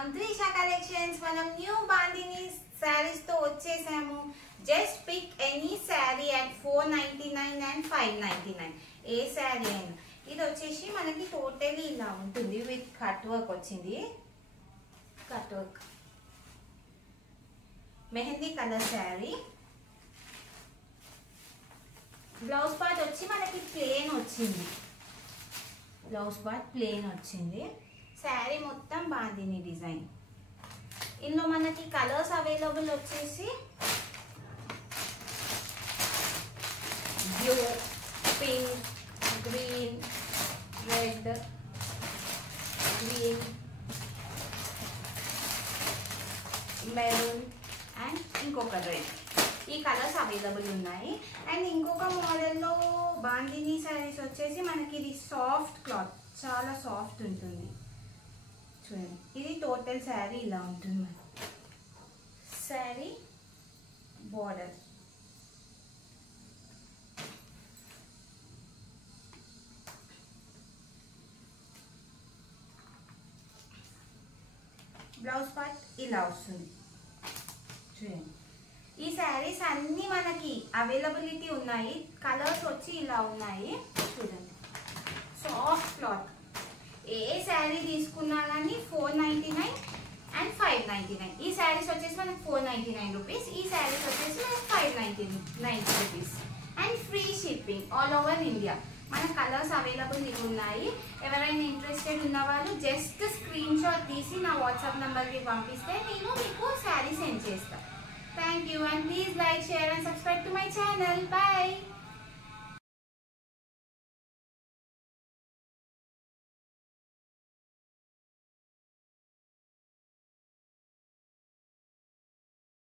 Welcome to Eesha collections. మనం new bandhani saris తో వచ్చేసాము. Just pick any sari at 499 and 599. ఏ శారీ అయినా. ఇది వచ్చేసి మనకి టోటలీ ఇలా ఉంటుంది. విత్ కట్ వర్క్ వచ్చింది. Cut work mehndi colour sari. Blouse part వచ్చి మనకి ప్లేన్ వచ్చింది. బ్లౌజ్ పార్ట్ ప్లేన్ వచ్చింది. శారీ మొత్తం బాందిని డిజైన్. ఇందులో మనకి కలర్స్ అవైలబుల్ వచ్చేసి blue, pink, green, red, green, maroon and ఇంకొక రెడ్. ఈ కలర్స్ అవైలబుల్ ఉన్నాయి. అండ్ ఇంకొక మోడల్లో బాందిని శారీస్ వచ్చేసి మనకి ఇది సాఫ్ట్ క్లాత్, చాలా సాఫ్ట్ ఉంటుంది. చూడండి, ఇది టోటల్ శారీ ఇలా ఉంటుంది. శారీ బోర్డర్ బ్లౌజ్ పార్ట్ ఇలా వస్తుంది. చూడండి, ఈ శారీస్ అన్ని మనకి అవైలబిలిటీ ఉన్నాయి. కలర్స్ వచ్చి ఇలా ఉన్నాయి. చూడండి, సాఫ్ట్ క్లాత్. ఏ శారీ తీసుకున్నా కానీ 499 అండ్ 599. ఈ శారీస్ వచ్చేసి మనకి 499 రూపీస్. ఈ శారీస్ వచ్చేసి మనకి 599 rupees. And free shipping all over India. మన కలర్స్ అవైలబుల్ ఉన్నాయి. ఎవరైనా ఇంట్రెస్టెడ్ ఉన్న వాళ్ళు జస్ట్ స్క్రీన్ షాట్ తీసి నా వాట్సాప్ నెంబర్కి పంపిస్తే నేను మీకు శారీ సెండ్ చేస్తాను. Thank you and please like, share and subscribe to my channel. Bye.